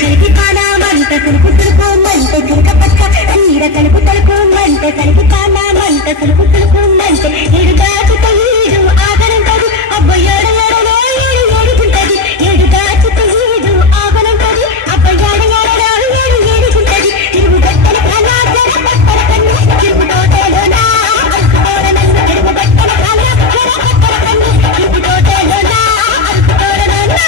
చలికి పానామంట సులుకు సులుకు మంట చిలక పక్క చీర తలుపు తలుపు మంట చలికి పానామంట సులుకు సులుకు మంట ఏడు దాచుత ఈడు ఆగనంటది అబ్బయ్యాడు ఎడలో ఏడు ఏడుకుంటది ఏడు దాచుత ఈడు ఆగనంటది అబ్బయ్యాడు ఎడలో ఏడు ఏడుకుంటది తిరుగు గట్టల కళా జర పక్కల కన్ను తిరుగు తోటలోనా అల్పుతోరణన్ను తిరుగు గట్టల కళా జర పక్కల కన్ను తిరుగు తోటలోనా అల్పుతోరణన్నా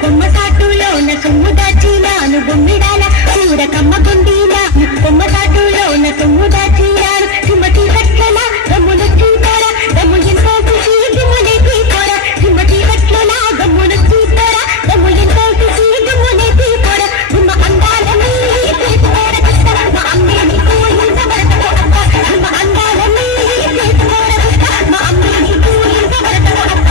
కొమ్మ సాటులోన సొమ్ము దాచినాను బొమ్మిడాల కూర కమ్మ గుండినాను కొమ్మ సాటులోన సొమ్ము దాచినాను సింహతి కట్లన గమ్మును చీతర గమ్ము ఎంతో చూసి గుమ్మునే తీపోర సింహతి కట్లన గమ్మును చీతర గమ్ము ఎంతో చూసి గుమ్మునే తీపోర గుమ్మ అందాలని తీసుకోర కృష్ణ మా అమ్మేని కూలింద మరతకు అక్క గుమ్మ అందాలని తీసుకోర కృష్ణ మా అమ్మేని కూలింద మరతకు అక్క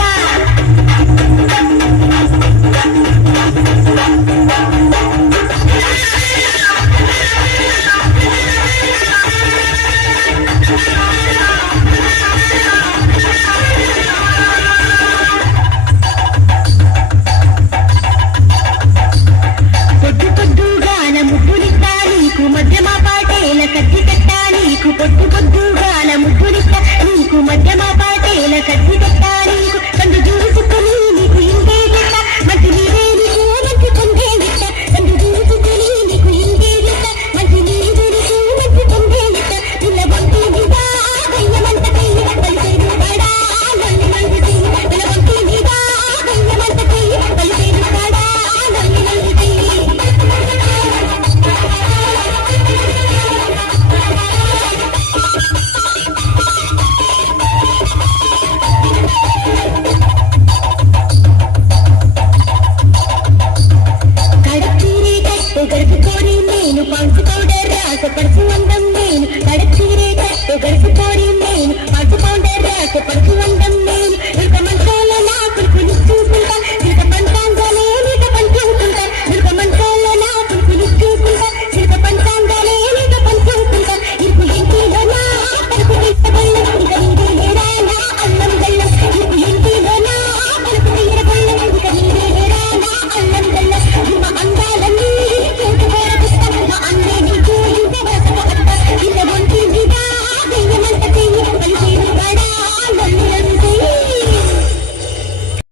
పొద్దు పొద్దుగాల ముద్దునిస్తా నీకు మధ్యమా పాటేల సజ్జి కట్టా నీకు పొద్దు పొద్దుగాల ముద్దునిస్తా నీకు మధ్యమా పాటేల సజ్జి కట్టా నీకు కందు చూసుకుని నీకు ఇంకే గిట్ట మంచి నీవే నీకు మంచి పొందే గిట్ట కందు చూసుకుని నీకు ఇంకే గిట్ట మంచి నీవే నీకు మంచి పొందే గిట్ట నిన్న బంతి మీద దయ్యమంత కయ్యి కలిసేది కాడా నల్లి నల్లి కయ్యి నిన్న బంతి మీద దయ్యమంత కయ్యి కలిసేది కాడా నల్లి నల్లి కయ్యి కడచీరే కట్టు గడుపుకోరి నేను పాంచు పౌడర్ రాసపడుచు అందం నేను కడచీరే కట్టు గడుపుకోరి నేను పాంచు పౌడర్ రాసపడుచు